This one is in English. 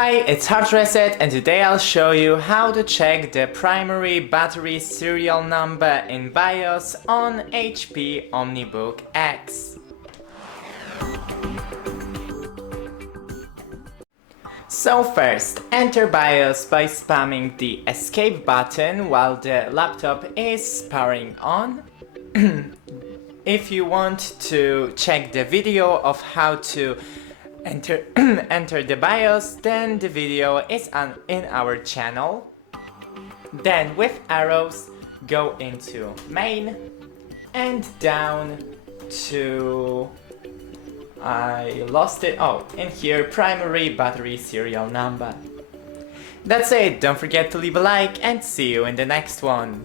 Hi, it's HardReset, and today I'll show you how to check the primary battery serial number in BIOS on HP OmniBook X. So first, enter BIOS by spamming the escape button while the laptop is powering on. If you want to check the video of how to enter the BIOS, then the video is in our channel. Then with arrows, go into main and down to, I lost it, in here, primary battery serial number. That's it, don't forget to leave a like and see you in the next one.